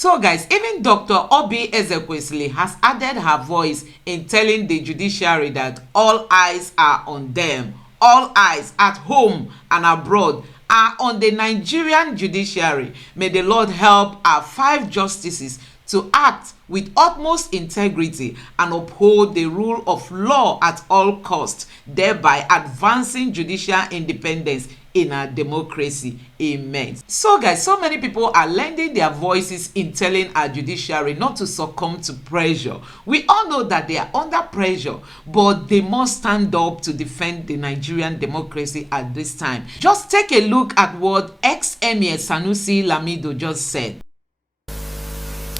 So guys, even Dr. Oby Ezekwesili has added her voice in telling the judiciary that all eyes are on them. All eyes at home and abroad are on the Nigerian judiciary. May the Lord help our 5 justices to act with utmost integrity and uphold the rule of law at all costs, thereby advancing judicial independence in our democracy. Amen. So guys, so many people are lending their voices in telling our judiciary not to succumb to pressure. We all know that they are under pressure, but they must stand up to defend the Nigerian democracy at this time. Just take a look at what ex-Emir Sanusi Lamido just said.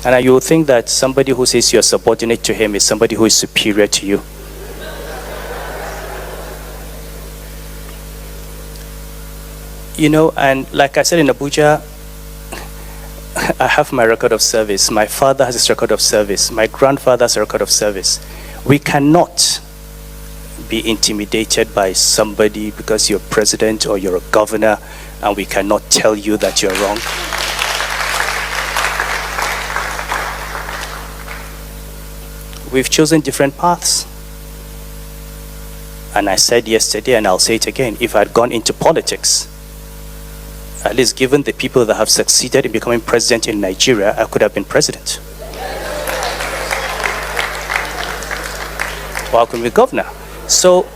And you will think that somebody who says you're subordinate to him is somebody who is superior to you. You know, and like I said in Abuja, I have my record of service. My father has his record of service. My grandfather has a record of service. We cannot be intimidated by somebody because you're president or you're a governor, and we cannot tell you that you're wrong. We've chosen different paths. And I said yesterday, and I'll say it again, if I'd gone into politics, at least given the people that have succeeded in becoming president in Nigeria, I could have been president. Or I could be governor. So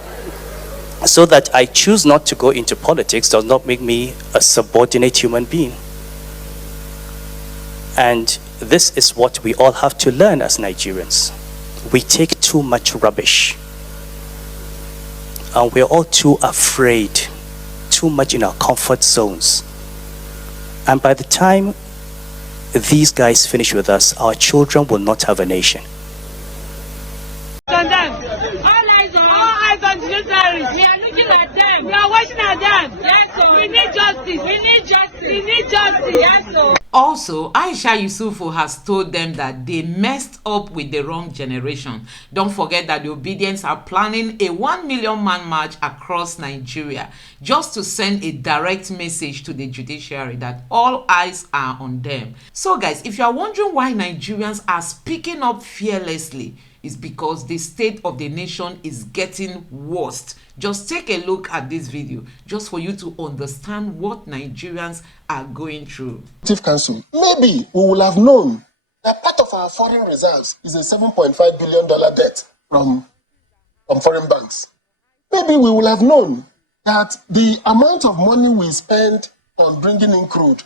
that I choose not to go into politics does not make me a subordinate human being. And this is what we all have to learn as Nigerians. We take too much rubbish. And we're all too afraid, too much in our comfort zones. And by the time these guys finish with us, our children will not have a nation. All eyes on the judiciary. We are looking at them. We are watching at them. Yes, so we need justice. We need justice. We need justice. Yes, so. Also, Aisha Yesufu has told them that they messed up with the wrong generation. Don't forget that the Obedience are planning a 1 million man march across Nigeria just to send a direct message to the judiciary that all eyes are on them. So guys, if you are wondering why Nigerians are speaking up fearlessly, it's because the state of the nation is getting worse. Just take a look at this video just for you to understand what Nigerians are going through. Council, maybe we will have known that part of our foreign reserves is a $7.5 billion debt from foreign banks. Maybe we will have known that the amount of money we spend on bringing in crude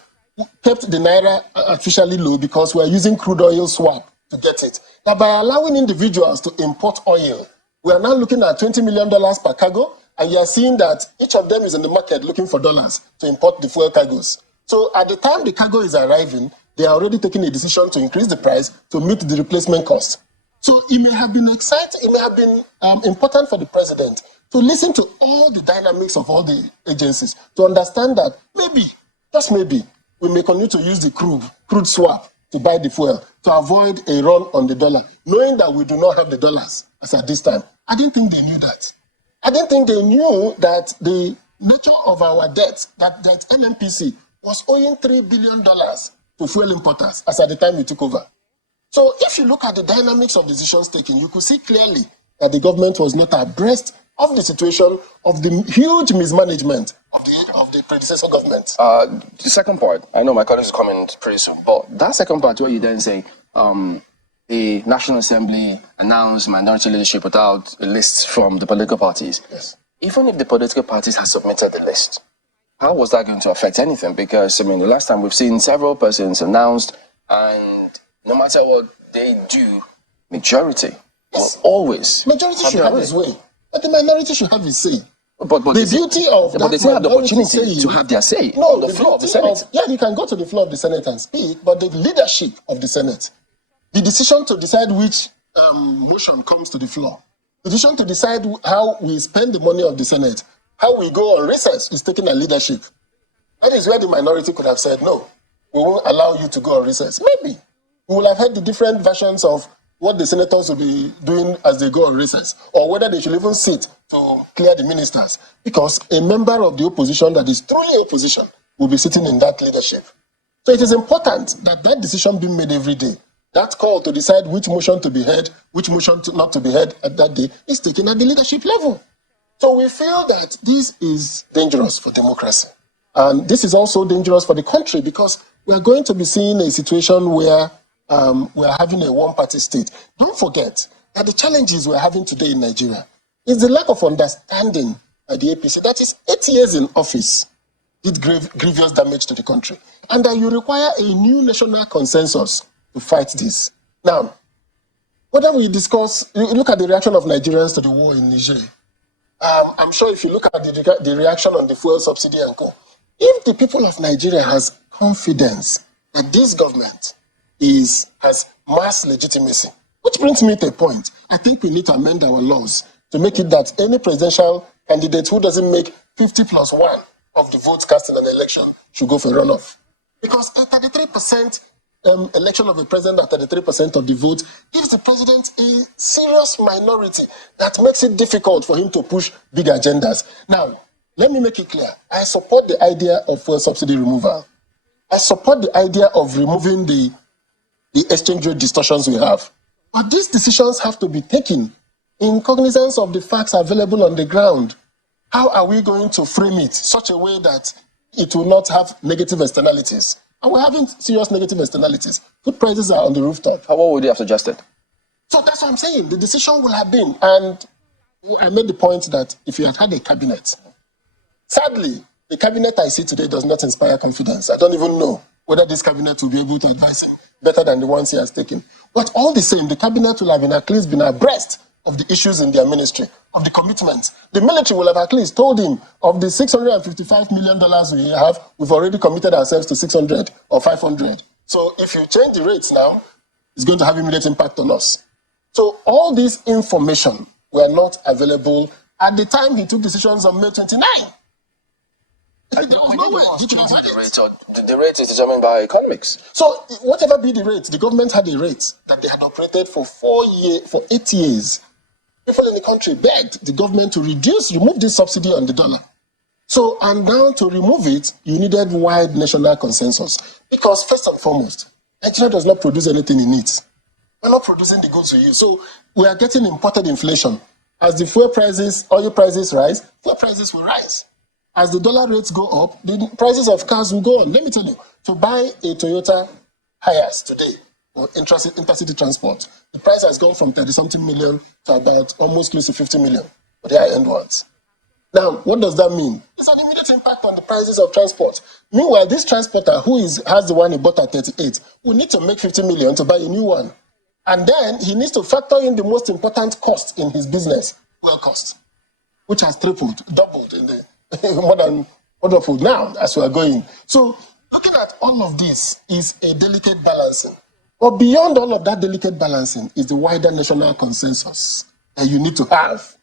kept the naira artificially low because we are using crude oil swap to get it. Now, by allowing individuals to import oil, we are now looking at $20 million per cargo, and you are seeing that each of them is in the market looking for dollars to import the fuel cargoes. So at the time the cargo is arriving, they are already taking a decision to increase the price to meet the replacement cost. So it may have been exciting, it may have been important for the president to listen to all the dynamics of all the agencies to understand that maybe, just maybe, we may continue to use the crude swap to buy the fuel to avoid a run on the dollar, knowing that we do not have the dollars as at this time. I didn't think they knew that. I didn't think they knew that the nature of our debt, that NNPC was owing $3 billion to fuel importers as at the time we took over. So if you look at the dynamics of decisions taken, you could see clearly that the government was not abreast of the situation of the huge mismanagement of the predecessor government. The second part, I know my colleagues will comment pretty soon, but that second part where you then say the National Assembly announced minority leadership without a list from the political parties. Yes. Even if the political parties have submitted the list, how was that going to affect anything? Because, I mean, the last time we've seen several persons announced, and no matter what they do, majority will always majority should have its way, but the minority should have its say. But the beauty of that, but they still have the opportunity to have their say on the floor of the Senate. Yeah, you can go to the floor of the Senate and speak, but the leadership of the Senate, the decision to decide which motion comes to the floor, the decision to decide how we spend the money of the Senate, how we go on recess is taking a leadership. That is where the minority could have said, no, we won't allow you to go on recess. Maybe we will have heard the different versions of what the senators will be doing as they go on recess, or whether they should even sit to clear the ministers, because a member of the opposition that is truly opposition will be sitting in that leadership. So it is important that that decision be made every day. That call to decide which motion to be heard, which motion not to be heard at that day is taken at the leadership level. So we feel that this is dangerous for democracy. And this is also dangerous for the country because we are going to be seeing a situation where we are having a one-party state. Don't forget that the challenges we are having today in Nigeria is the lack of understanding by the APC that is 8 years in office did grievous damage to the country. And that you require a new national consensus to fight this. Now, whether we discuss, look at the reaction of Nigerians to the war in Niger. I'm sure if you look at the reaction on the fuel subsidy and co, if the people of Nigeria has confidence that this government has mass legitimacy, which brings me to a point, I think we need to amend our laws to make it that any presidential candidate who doesn't make 50+1 of the votes cast in an election should go for runoff. Because a 33% election of a president at 33% of the vote gives the president a serious minority that makes it difficult for him to push big agendas. Now, let me make it clear. I support the idea of fuel subsidy removal. I support the idea of removing the exchange rate distortions we have. But these decisions have to be taken in cognizance of the facts available on the ground. How are we going to frame it such a way that it will not have negative externalities? And we're having serious negative externalities. Food prices are on the rooftop. How would you have suggested? So that's what I'm saying. The decision will have been, and I made the point that if you had a cabinet, sadly, the cabinet I see today does not inspire confidence. I don't even know whether this cabinet will be able to advise him better than the ones he has taken. But all the same, the cabinet will have at least been abreast of the issues in their ministry, of the commitments. The military will have at least told him of the $655 million we have, we've already committed ourselves to 600 or 500. So if you change the rates now, it's going to have immediate impact on us. So all this information were not available at the time he took decisions on May 29. The rate is determined by economics. So whatever be the rate, the government had a rate that they had operated for 8 years. People in the country begged the government to remove this subsidy on the dollar. So, and now to remove it, you needed wide national consensus. Because first and foremost, Nigeria does not produce anything in it. We're not producing the goods we use. So we are getting imported inflation. As the fuel prices, oil prices rise, fuel prices will rise. As the dollar rates go up, the prices of cars will go on. Let me tell you, to buy a Toyota Hiace today, or intercity transport, the price has gone from 30-something million to about almost close to 50 million for the high-end ones. Now, what does that mean? It's an immediate impact on the prices of transport. Meanwhile, this transporter who has the one he bought at 38 will need to make 50 million to buy a new one. And then he needs to factor in the most important cost in his business, fuel cost, which has doubled in the modern food now as we are going. So looking at all of this is a delicate balancing. But beyond all of that delicate balancing is the wider national consensus that you need to have.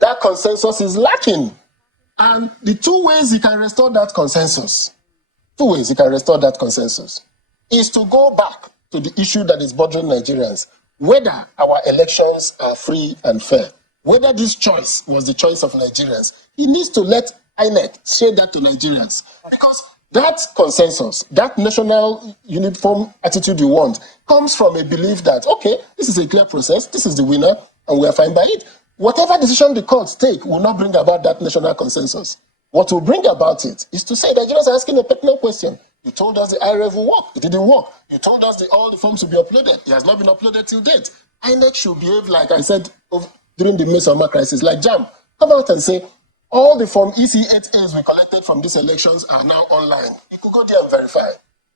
That consensus is lacking. And the two ways you can restore that consensus is to go back to the issue that is bothering Nigerians, whether our elections are free and fair, whether this choice was the choice of Nigerians. He needs to let INEC share that to Nigerians. Because that consensus, that national uniform attitude you want, comes from a belief that, okay, this is a clear process, this is the winner, and we are fine by it. Whatever decision the courts take will not bring about that national consensus. What will bring about it is to say Nigerians are asking a pertinent question. You told us the IRF will work. It didn't work. You told us all the forms will be uploaded. It has not been uploaded till date. INEC should behave like I said during the May-Summer crisis, like JAM. Come out and say, all the Form EC8As we collected from these elections are now online. You could go there and verify.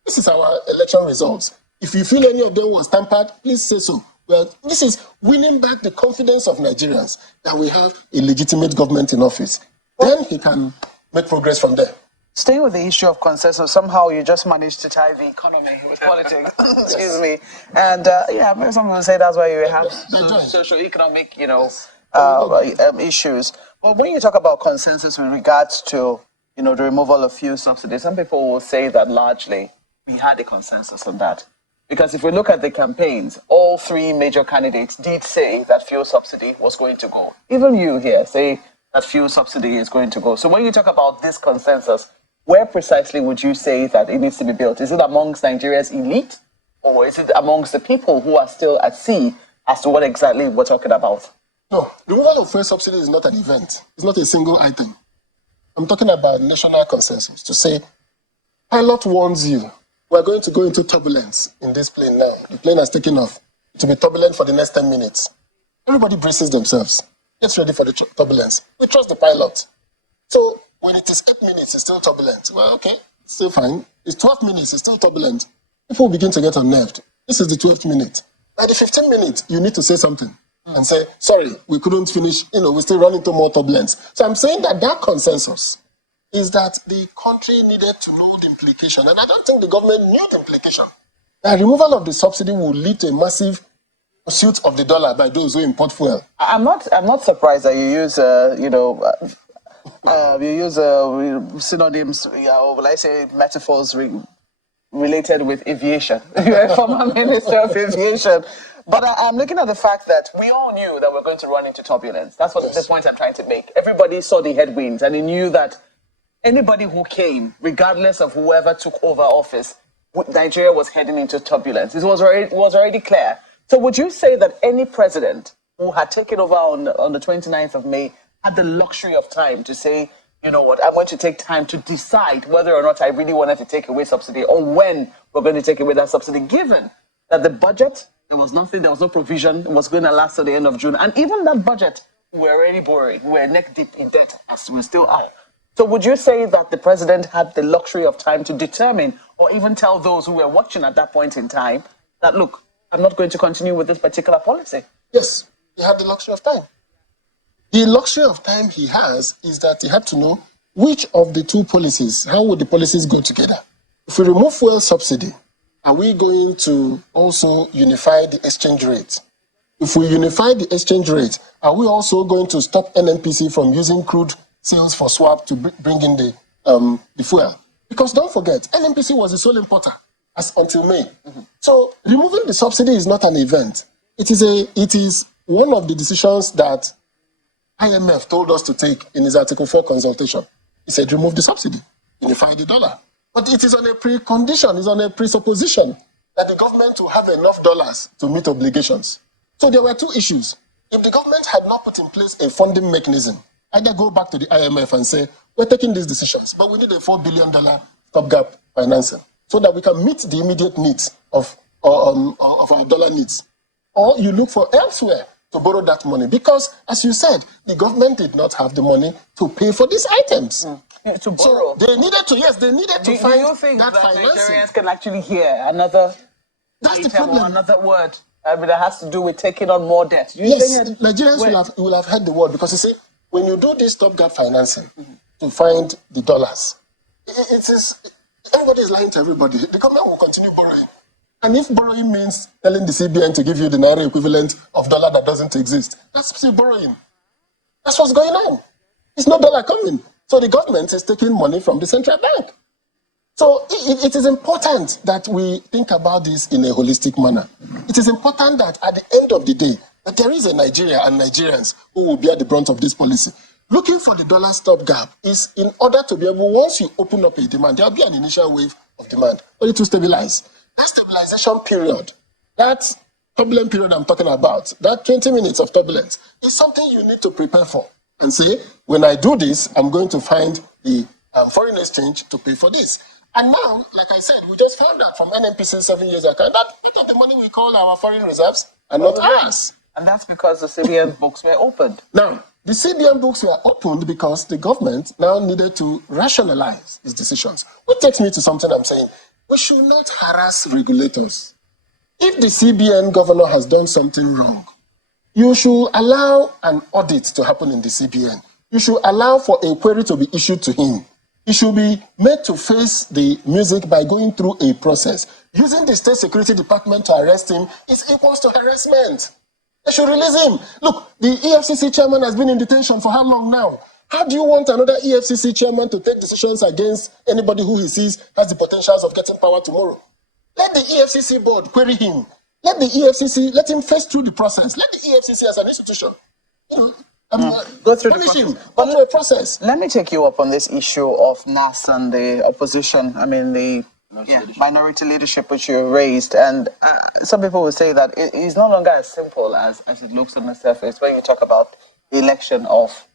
This is our election results. If you feel any of them was tampered, please say so. Well, this is winning back the confidence of Nigerians that we have a legitimate government in office. Then he can make progress from there. Staying with the issue of consensus, somehow you just managed to tie the economy with politics. Excuse me. And maybe some people say that's why you have socio-economic, issues. But when you talk about consensus with regards to, the removal of fuel subsidies, some people will say that largely we had a consensus on that. Because if we look at the campaigns, all three major candidates did say that fuel subsidy was going to go. Even you here say that fuel subsidy is going to go. So when you talk about this consensus, where precisely would you say that it needs to be built? Is it amongst Nigeria's elite, or is it amongst the people who are still at sea as to what exactly we're talking about? No, removal of fuel subsidy is not an event. It's not a single item. I'm talking about national consensus to say, pilot warns you, we're going to go into turbulence in this plane now. The plane has taken off. It will be turbulent for the next 10 minutes. Everybody braces themselves, gets ready for the turbulence. We trust the pilot. So when it is 8 minutes, it's still turbulent. Well, okay, it's still fine. It's 12 minutes, it's still turbulent. People begin to get unnerved. This is the 12th minute. By the 15th minute, you need to say something and say, sorry, we couldn't finish, we still run into more turbulence. So I'm saying that consensus is that the country needed to know the implication. And I don't think the government knew the implication. The removal of the subsidy will lead to a massive pursuit of the dollar by those who import fuel. I'm not surprised that you use, synonyms, or will I say metaphors related with aviation. You're a former Minister of Aviation. But I'm looking at the fact that we all knew that we're going to run into turbulence. That's what the point I'm trying to make. Everybody saw the headwinds and they knew that anybody who came, regardless of whoever took over office, Nigeria was heading into turbulence. It was already clear. So would you say that any president who had taken over on the 29th of May had the luxury of time to say, you know what, I'm going to take time to decide whether or not I really wanted to take away subsidy or when we're going to take away that subsidy, given that the budget, there was nothing, there was no provision, it was going to last till the end of June. And even that budget, we're already borrowing, we're neck deep in debt, as we still are. So would you say that the president had the luxury of time to determine or even tell those who were watching at that point in time that, look, I'm not going to continue with this particular policy? Yes, he had the luxury of time. The luxury of time he has is that he had to know which of the two policies, how would the policies go together? If we remove fuel subsidy, are we going to also unify the exchange rate? If we unify the exchange rate, are we also going to stop NNPC from using crude sales for swap to bring in the fuel? Because don't forget, NNPC was the sole importer until May. Mm-hmm. So removing the subsidy is not an event. It is one of the decisions that IMF told us to take in his Article 4 consultation. He said, remove the subsidy, unify the dollar. But it is on a precondition, it's on a presupposition that the government will have enough dollars to meet obligations. So there were two issues. If the government had not put in place a funding mechanism, either go back to the IMF and say, we're taking these decisions, but we need a $4 billion stopgap financing so that we can meet the immediate needs of our dollar needs. Or you look for elsewhere to borrow that money because, as you said, the government did not have the money to pay for these items. To borrow. So they needed to find that financing. Do you think that Nigerians can actually hear another item or another word that has to do with taking on more debt? Yes, Nigerians will have heard the word because you see, when you do this stopgap financing to find the dollars, everybody is lying to everybody. The government will continue borrowing. And if borrowing means telling the CBN to give you the naira equivalent of dollar that doesn't exist, that's still borrowing. That's what's going on. It's no dollar coming. So the government is taking money from the central bank. So it is important that we think about this in a holistic manner. It is important that at the end of the day, that there is a Nigeria and Nigerians who will bear the brunt of this policy. Looking for the dollar stopgap is in order to be able, once you open up a demand, there will be an initial wave of demand for it to stabilize. That stabilization period, that turbulent period I'm talking about, that 20 minutes of turbulence, is something you need to prepare for and say, when I do this, I'm going to find the foreign exchange to pay for this. And now, like I said, we just found out from NNPC 7 years ago that the money we call our foreign reserves are not ours. And that's because the CBN books were opened. Now, the CBN books were opened because the government now needed to rationalize its decisions. Which takes me to something I'm saying. We should not harass regulators. If the CBN governor has done something wrong, you should allow an audit to happen in the CBN. You should allow for a query to be issued to him. He should be made to face the music by going through a process. Using the State Security Department to arrest him is equals to harassment. They should release him. Look, the EFCC chairman has been in detention for how long now? How do you want another EFCC chairman to take decisions against anybody who he sees has the potentials of getting power tomorrow? Let the EFCC board query him. Let the EFCC, let him face through the process. Let the EFCC as an institution Go through punish the him. process. But a process. Let me take you up on this issue of NAS and the opposition. I mean, the minority leadership which you raised. And some people will say that it is no longer as simple as it looks on the surface when you talk about the election of,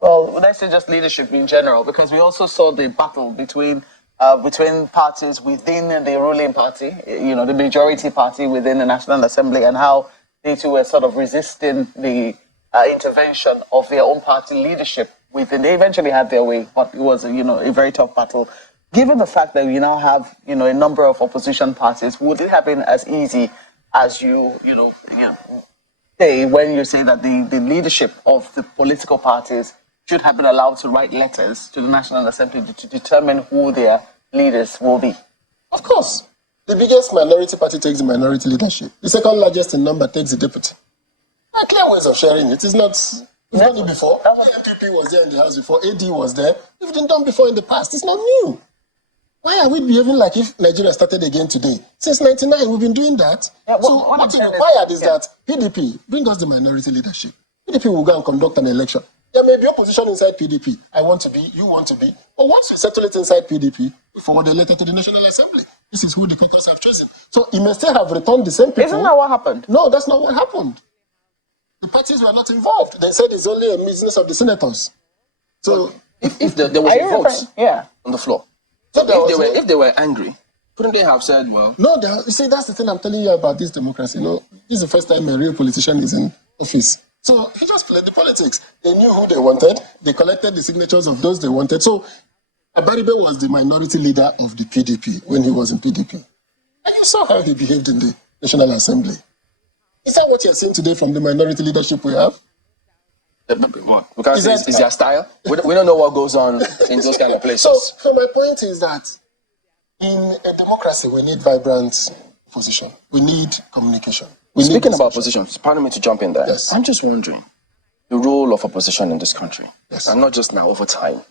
well, let's say just leadership in general, because we also saw the battle between parties within the ruling party, the majority party within the National Assembly, and how they two were sort of resisting the intervention of their own party leadership within. They eventually had their way, but it was a very tough battle. Given the fact that we now have a number of opposition parties, would it have been as easy as you say when you say that the leadership of the political parties should have been allowed to write letters to the National Assembly to determine who their leaders will be? Of course. The biggest minority party takes the minority leadership. The second largest in number takes the deputy. There are clear ways of sharing it. It's not new before. MPP was there in the house before. AD was there. We've been done before in the past. It's not new. Why are we behaving like if Nigeria started again today? Since 1999, we've been doing that. Yeah, so what required is that PDP bring us the minority leadership. PDP will go and conduct an election. There may be opposition inside PDP. I want to be, you want to be. But once we settle it inside PDP, we forward a letter to the National Assembly. This is who the caucus have chosen. So it may still have returned the same people. Isn't that what happened? No, that's not what happened. The parties were not involved. They said it's only a business of the senators. So if there was votes on the floor, so if they were angry, couldn't they have said, well? No, you see, that's the thing I'm telling you about this democracy. This is the first time a real politician is in office. So he just played the politics. They knew who they wanted. They collected the signatures of those they wanted. So Abaribe was the minority leader of the PDP when he was in PDP. And you saw how he behaved in the National Assembly. Is that what you're seeing today from the minority leadership we have? Because it's their style. We don't know what goes on in those kind of places. So my point is that in a democracy, we need vibrant opposition. We need communication. Speaking about opposition, pardon me to jump in there. Yes. I'm just wondering the role of opposition in this country, and not just now, over time.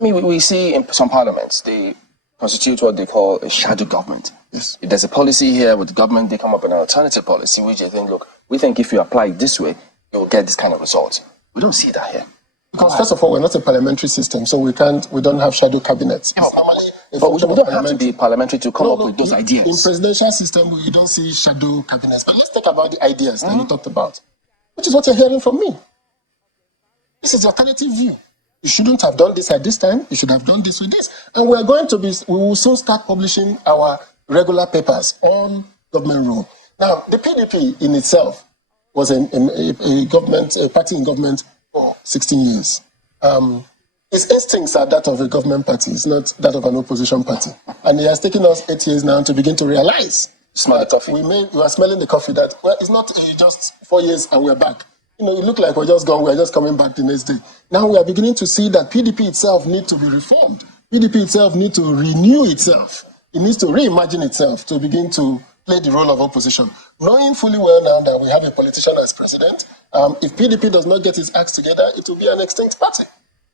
I mean, we see in some parliaments, they constitute what they call a shadow government. Yes. If there's a policy here with the government, they come up with an alternative policy, which they think, look, we think if you apply it this way, you'll get this kind of result. We don't see that here. Because first of all, we're not a parliamentary system, so we don't have shadow cabinets. But we don't have to be parliamentary to come up with those ideas. In presidential system, you don't see shadow cabinets. But let's talk about the ideas that you talked about, which is what you're hearing from me. This is the alternative view. You shouldn't have done this at this time. You should have done this with this. And we will soon start publishing our regular papers on government rule. Now, the PDP in itself was a party in government for 16 years. Its instincts are that of a government party. It's not that of an opposition party. And it has taken us 8 years now to begin to realize. Smell the coffee. We are smelling the coffee that, well, it's not just 4 years and we're back. It looked like we're just gone, we're just coming back the next day. Now we are beginning to see that PDP itself needs to be reformed. PDP itself needs to renew itself. It needs to reimagine itself to begin to play the role of opposition. Knowing fully well now that we have a politician as president, if PDP does not get its acts together, it will be an extinct party.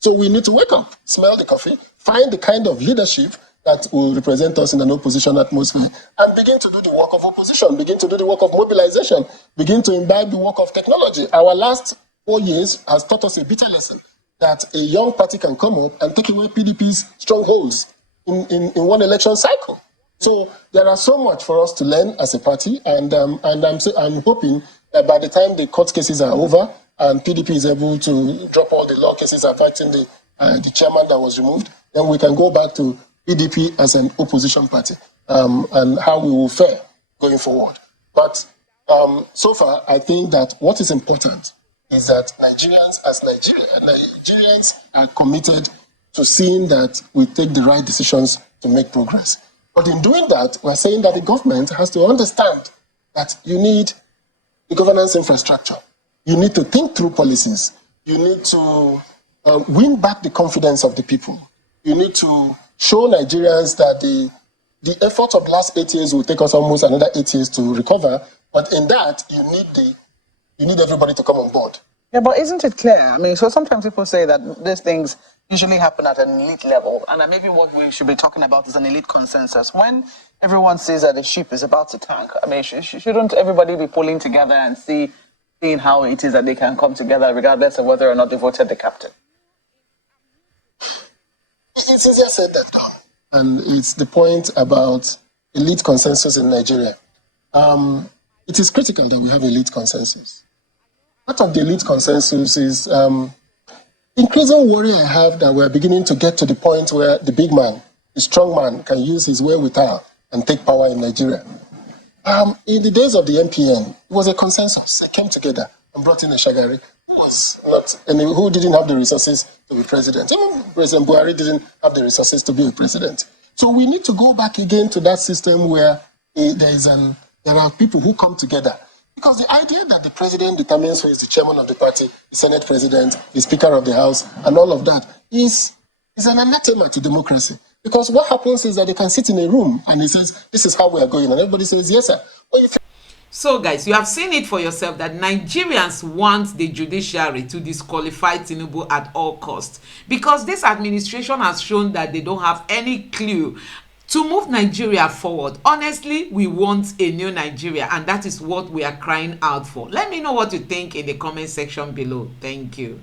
So we need to wake up, smell the coffee, find the kind of leadership that will represent us in an opposition atmosphere, and begin to do the work of opposition, begin to do the work of mobilization, begin to imbibe the work of technology. Our last 4 years has taught us a bitter lesson that a young party can come up and take away PDP's strongholds in one election cycle. So there are so much for us to learn as a party, and I'm hoping that by the time the court cases are over and PDP is able to drop all the law cases affecting the chairman that was removed, then we can go back to PDP as an opposition party and how we will fare going forward. But so far, I think that what is important is that Nigerians are committed to seeing that we take the right decisions to make progress. But in doing that, we're saying that the government has to understand that you need the governance infrastructure. You need to think through policies. You need to win back the confidence of the people. You need to show Nigerians that the effort of the last 8 years will take us almost another 8 years to recover. But in that, you need everybody to come on board. Yeah, but isn't it clear? I mean, so sometimes people say that these things usually happen at an elite level, and maybe what we should be talking about is an elite consensus. When everyone says that the ship is about to tank, I mean, shouldn't everybody be pulling together and see seeing how it is that they can come together regardless of whether or not they voted the captain? It's easier said than done. And it's the point about elite consensus in Nigeria. It is critical that we have elite consensus. Part of the elite consensus is increasing worry I have that we're beginning to get to the point where the big man, the strong man, can use his wherewithal and take power in Nigeria. In the days of the MPN, it was a consensus. They came together and brought in a Shagari who didn't have the resources to be president. Even President Buhari didn't have the resources to be a president. So we need to go back again to that system where there are people who come together. Because the idea that the president determines who is the chairman of the party, the Senate president, the Speaker of the House, and all of that is an anathema to democracy. Because what happens is that they can sit in a room and he says, this is how we are going. And everybody says, yes, sir. So, guys, you have seen it for yourself that Nigerians want the judiciary to disqualify Tinubu at all costs. Because this administration has shown that they don't have any clue to move Nigeria forward. Honestly, we want a new Nigeria, and that is what we are crying out for. Let me know what you think in the comment section below. Thank you.